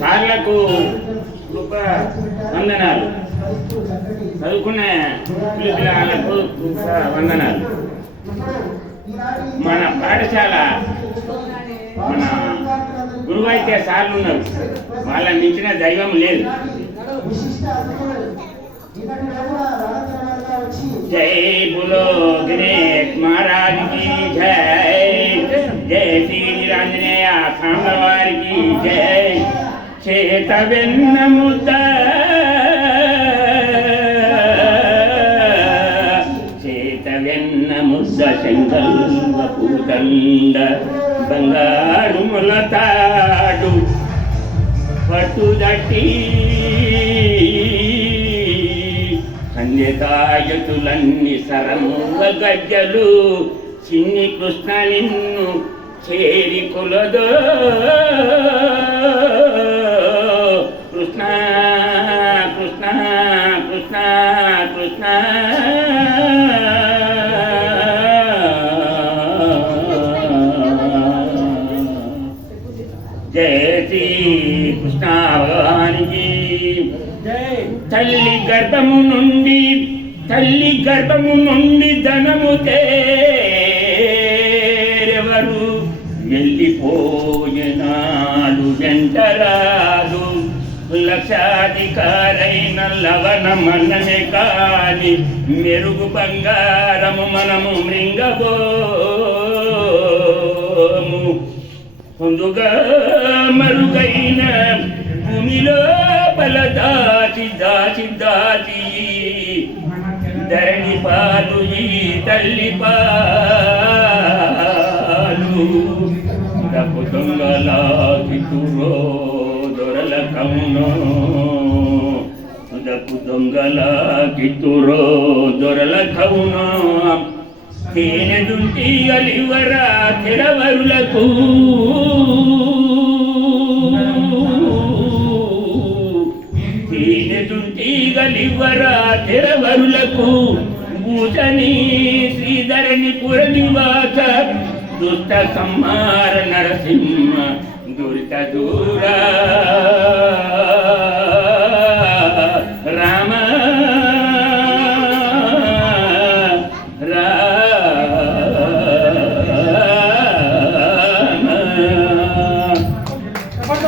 సార్లకు వందనాలు, చదువుకునే పిల్లలకు వందనాలు. మన పాఠశాల మన గురువైతే సార్లు ఉన్నారు, వాళ్ళని మించిన దైవం లేదు. జై బులో గణేష్ మహారాజ్ కి జై, జై శ్రీ ఆంజనేయ స్వామి వారికి జై. చేత వెన్న ముద్ద, చేత వెన్న ముద్ద, శంకల్వ పూతండ, బంగారు ములతాడు పట్టుదట్టి, సంధ్యతాయతులన్నీ సరముగ గజ్జలు, చిన్ని కృష్ణ నిన్ను చేరి కొలదో. కృష్ణ కృష్ణ కృష్ణ కృష్ణ జయ శ్రీ కృష్ణ భగవానికి జయ. తల్లి గర్భము నుండి, తల్లి గర్భము నుండి ధనము తేరెవరు, వెళ్ళిపోయినాడు వెంటరాదు. లక్షాధికారైన లవణమన్ననే కాని, మెరుగు బంగారము మనము మృంగబోము. ముందుగా మరుగైన భూమిలో బల దాచి దాచి దాచి, ధరణి పాలు ఈ తల్లి పాలు. డబ్బు దొంగలాగితురో దొరల కౌనో, డబ్బు దొంగలాగితురో దొరల కౌనో. తేనె దుంటి అలివరా తెరవరులకు, తేనె దుంటి గలివరా తెరవరులకు. భూజని శ్రీధరణి పురనివాస, దుష్ట సంహార నరసింహ దురిత దూరా.